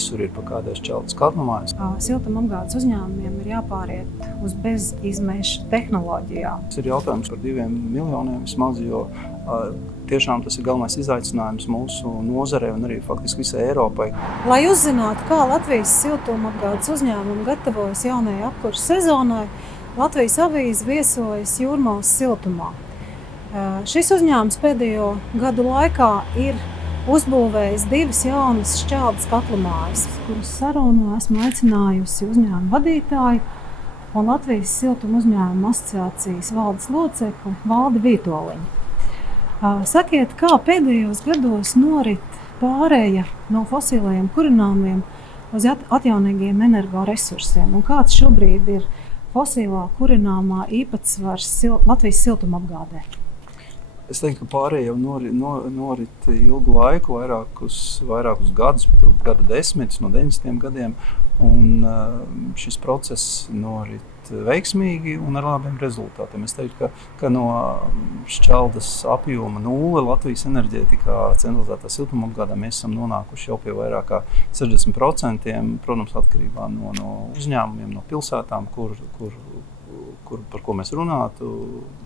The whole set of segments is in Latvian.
visur ir pa kādai šķeldas katlamājas. Siltumapgādes uzņēmumiem ir jāpāriet uz bezizmešu tehnoloģijām. Tas ir jautājums par 2 miljoniem vismaz, jo tiešām tas ir galvenais izaicinājums mūsu nozarei un arī faktiski visai Eiropai. Lai uzzinātu, kā Latvijas siltumapgādes uzņēmumi gatavojas jaunajai apkurses sezonai, Latvijas avīze viesojas Jūrmalas siltumā. Šis uzņēmums pēdējo gadu laikā ir uzbūvējis 2 jaunas šķeldas katlamājas, kuras sarunu esmu aicinājusi uzņēmuma vadītāju un Latvijas siltuma uzņēmuma asociācijas valdes locekli Valdi Vītoliņu. Sakiet, kā pēdējos gados norit pārēja no fosilajiem kurināmiem uz atjaunīgiem energoresursiem un kāds šobrīd ir fosilā kurināmā īpatsvars Latvijas siltumapgādē? Es teiktu, ka pārēja jau norit ilgu laiku, vairākus gadus, gadu desmitus, no 90. gadiem, un šis process norit veiksmīgi un ar labiem rezultātiem. Es teiktu, ka no šķeldas apjoma 0 Latvijas enerģētikā centralizētā siltumapgādā mēs esam nonākuši jau pie vairāk kā 60%, protams, atkarībā no uzņēmumiem, no pilsētām, par ko mēs runātu,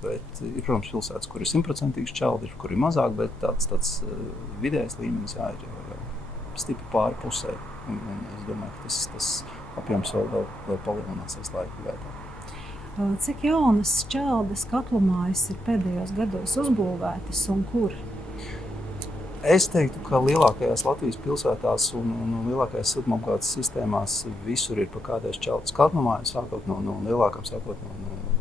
bet ir, protams, pilsētas, kur ir 100% šķelda, kur ir mazāk, bet tāds vidējais līmenis ir jau stipri pāri pusē. Un es domāju, ka tas apjoms vēl palielināsies laika gaitā. Cik jaunas šķeldas katlamājas ir pēdējos gados uzbūvētas un kur? Es teiktu, ka lielākajās Latvijas pilsētās un lielākajās siltumapgādes sistēmās visur ir pa kādai šķeldas katlamāju, sākot no lielākām, sākot no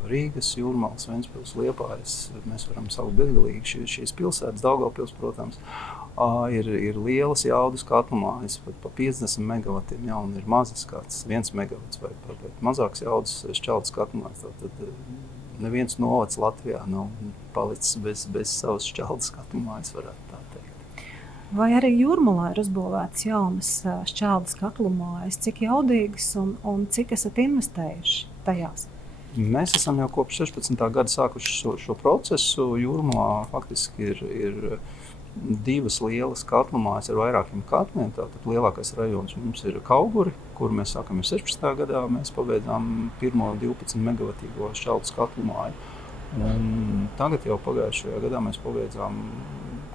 Rīgas, Jūrmalas, Ventspils, Liepājas. Mēs varam saukt bezgalīgi šīs pilsētas, Daugavpils, protams, ir lielas jaudas katlamājas, pat pa 50 megavatiem, ja, un ir mazas kāds 1 megavats vai mazāks jaudas šķeldas katlamājas. Tad neviens novads Latvijā nav palicis bez savas šķeldas katlamājas, varētu tā teikt. Vai arī Jūrmalā ir uzbūvētas jaunas šķeldas katlamājas? Cik jaudīgas un cik esat investējuši tajās? Mēs esam jau kopš 16. gada sākuši šo procesu. Jūrmalā faktiski ir 2 lielas katlamājas ar vairākiem katliem. Tātad lielākais rajons mums ir Kauguri, kur mēs sākam jau 16. gadā. Mēs pabeidzām pirmo 12 megavatīgo šķeldas katlamāju. Un tagad jau pagājušajā gadā mēs pabeidzām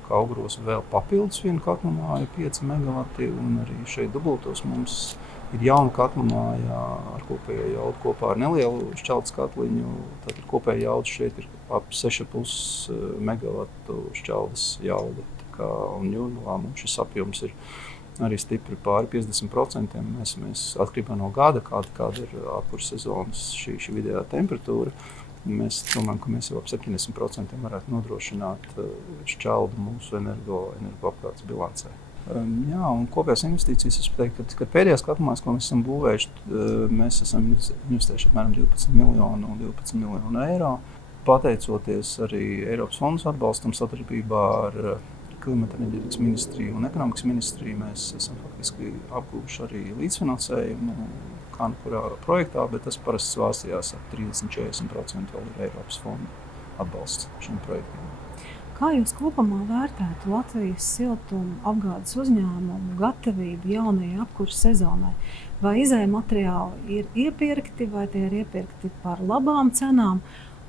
Kauguros vēl papildus 1 katlamāju, 5 megavati, un arī šeit Dubultos mums ir jauna katlamāja ar kopējo jaudu kopā ar nelielu šķeldas katliņu. Tātad kopēja jauda šeit ir ap 6,5 megavatu šķeldas jauda. Un Jūrmalā mums šis apjoms ir arī stipri pāri 50%. Mēs atkarībā no gada, kāda ir apkurses sezonas šī vidējā temperatūra, mēs domājam, ka mēs jau ap 70% varētu nodrošināt šķeldu mūsu energoapgādes bilancē. Jā, un kopējās investīcijas, es teiktu, ka pēdējās katlamājas, ko mēs esam būvējuši, mēs esam investējuši apmēram 12 miljonu eiro. Pateicoties arī Eiropas fondus atbalstam sadarbībā ar Klimata enerģētikas ministriju un ekonomikas ministriju, mēs esam faktiski apguvuši arī līdzfinansējumu kurā projektā, bet tas parasti svārstījās ap 30–40% vēl ir Eiropas fondu atbalsts šim projektam. Kā jūs kopumā vērtētu Latvijas siltumapgādes uzņēmumu gatavību jaunajai apkurses sezonai? Vai izējmateriāli ir iepirkti, vai tie ir iepirkti par labām cenām?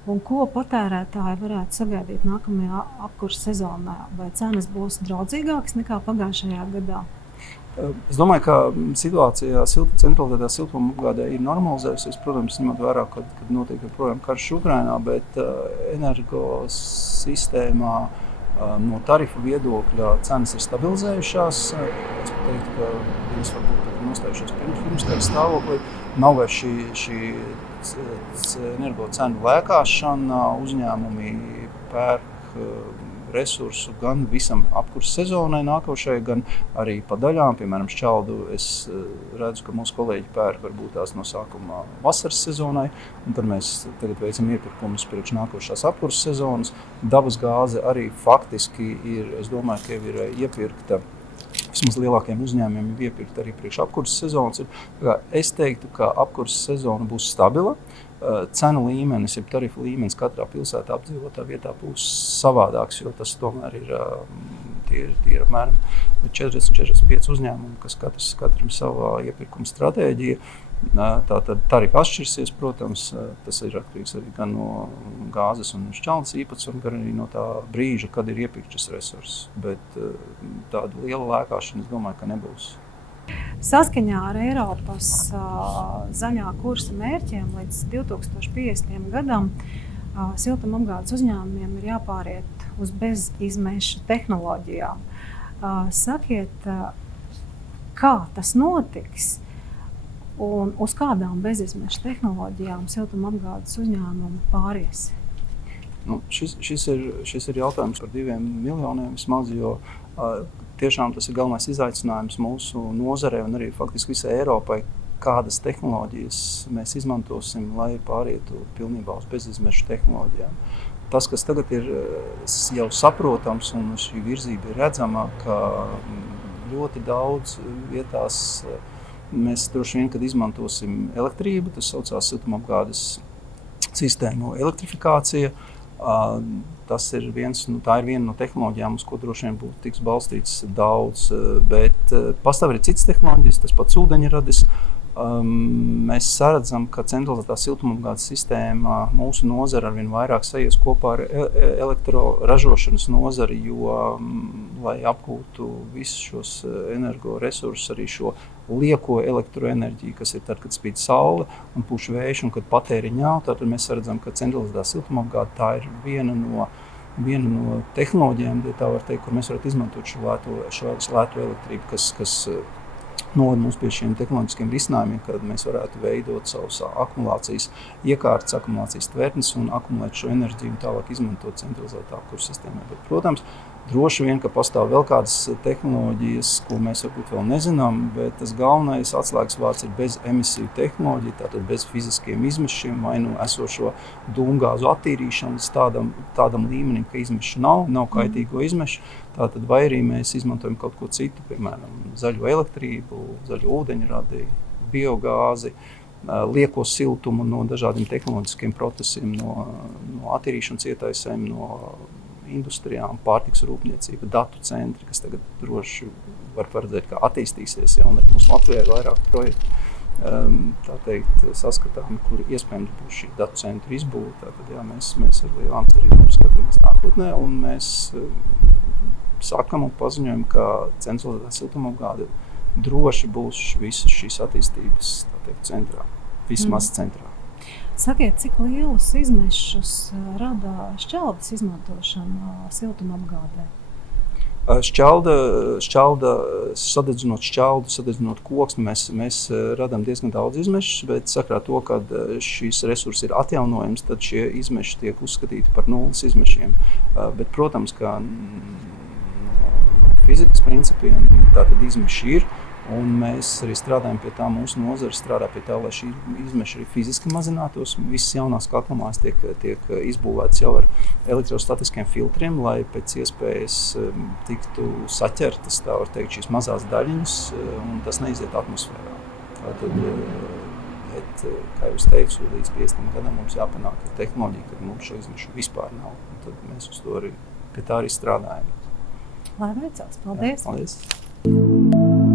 Un ko patērētāji varētu sagaidīt nākamajā apkurses sezonā? Vai cenas būs draudzīgākas nekā pagājušajā gadā? Es domāju, ka situācijā centralizētā siltumapgādē ir normalizējusies, protams, ņemot vērā, kad notiek joprojām karš Ukrainā, bet energosistēmā no tarifu viedokļa cenas ir stabilizējušās. Es teiktu, ka viņas varbūt ir nostājušās pirms kara stāvoklī. Nav vairs šī energo cenu lēkāšana, uzņēmumi pērk resursu gan visam apkurses sezonai nākošajai, gan arī pa daļām. Piemēram, šķeldu es redzu, ka mūsu kolēģi pērk varbūt tās no sākuma vasaras sezonai, un tad mēs tagad veicam iepirkumus priekš nākošās apkurses sezonas. Dabas gāze arī faktiski ir, es domāju, ka jau ir iepirkta. Vismaz lielākiem uzņēmumiem ir iepirkta arī priekš apkurses sezonas. Es teiktu, ka apkurses sezona būs stabila. Cenu līmenis, ja tarifu līmenis katrā pilsētā apdzīvotā vietā būs savādāks, jo tas tomēr ir apmēram 45 uzņēmumi, kas katram savā iepirkuma stratēģija. Tātad tarifi atšķirsies, protams, tas ir atkarīgs arī gan no gāzes un šķelnes īpatsvara, gan arī no tā brīža, kad ir iepirkts šis resurss. Bet tāda liela lēkāšana, es domāju, ka nebūs. Saskaņā ar Eiropas zaļā kursa mērķiem līdz 2050. gadam siltumapgādes uzņēmumiem ir jāpāriet uz bezizmeša tehnoloģijām. Sakiet, kā tas notiks un uz kādām bezizmeša tehnoloģijām siltumapgādes uzņēmumi pāries? Šis ir jautājums par 2 miljoniem vismaz, jo tiešām tas ir galvenais izaicinājums mūsu nozarei un arī faktiski visai Eiropai, kādas tehnoloģijas mēs izmantosim, lai pārietu pilnībā uz bezizmeša tehnoloģijām. Tas, kas tagad ir jau saprotams un šī virzība ir redzama, ka ļoti daudz vietās mēs droši vien, kad izmantosim elektrību, tas saucās siltumapgādes sistēmu elektrifikācija. Tā ir viena no tehnoloģijām, uz ko droši vien būtu tiks balstīts daudz, bet pastāv arī citas tehnoloģijas, tas pats ūdeņradis. Mēs saredzam, ka centralizētā siltumapgādes sistēma mūsu nozara arvien vairāk sajies kopā ar elektroražošanas nozari, jo, lai apgūtu visus šos energoresursus, arī šo lieko elektroenerģiju, kas ir tad, kad spīd saule un pūš vējš un kad patēriņa nav, tad mēs saredzam, ka centralizētā siltumapgāde tā ir viena no tehnoloģijām, tā var teikt, kur mēs varētu izmantot šo lēto elektrību, kas noved mūs pie šiem tehnoloģiskiem risinājumiem, kad mēs varētu veidot savus akumulācijas iekārtas, akumulācijas tvertnes un akumulēt šo enerģiju un tālāk izmantot centralizētā kursa sistēmā. Bet, protams, droši vien, ka pastāv vēl kādas tehnoloģijas, ko mēs varbūt vēl nezinām, bet tas galvenais atslēgas vārds ir bez emisiju tehnoloģija, tātad bez fiziskiem izmešiem vai no esošo dūmgāzu attīrīšanas tādam līmenim, ka izmešu nav kaitīgo izmešu. Tātad vai arī mēs izmantojam kaut ko citu, piemēram, zaļo elektrību, zaļo ūdeņradi, biogāzi, lieko siltumu no dažādiem tehnoloģiskiem procesiem, no attīrīšanas ietaisēm, no industrijām, pārtiks rūpniecība, datu centri, kas tagad droši var paredzēt, kā attīstīsies, un arī mums Latvijā ir vairāk projektu, tā teikt, saskatāmi, kur iespējams būs šī datu centra izbūve. Tātad, mēs ar lielām cerībām skatāmies nākotnē, un mēs sakam un paziņojam, ka centralizētā siltumapgāde droši būs visas šīs attīstības, tā teikt, centrā, vismaz centrā. Sakiet, cik lielus izmešus rada šķeldes izmantošana siltumapgādē? Sadedzinot šķeldu, sadedzinot koksni, mēs radām diezgan daudz izmešus, bet sakarā to, ka šīs resursi ir atjaunojams, tad šie izmeši tiek uzskatīti par nulles izmešiem. Bet, protams, ka fizikas principiem tātad izmeši ir, un mēs arī strādājam pie tā, mūsu nozara strādā pie tā, lai šī izmeša arī fiziski mazinātos. Visas jaunās katlamājas tiek izbūvētas jau ar elektrostatiskiem filtriem, lai pēc iespējas tiktu saķertas, tā var teikt, šīs mazās daļiņas, un tas neiziet atmosfērā. Tātad, bet, kā jau es teicu, līdz 50 gadam mums jāpanāk tehnoloģija, kad mums šo izmešu vispār nav. Un tad mēs uz to arī, pie tā arī strādājam. Lai veicās, paldies! Jā, paldies!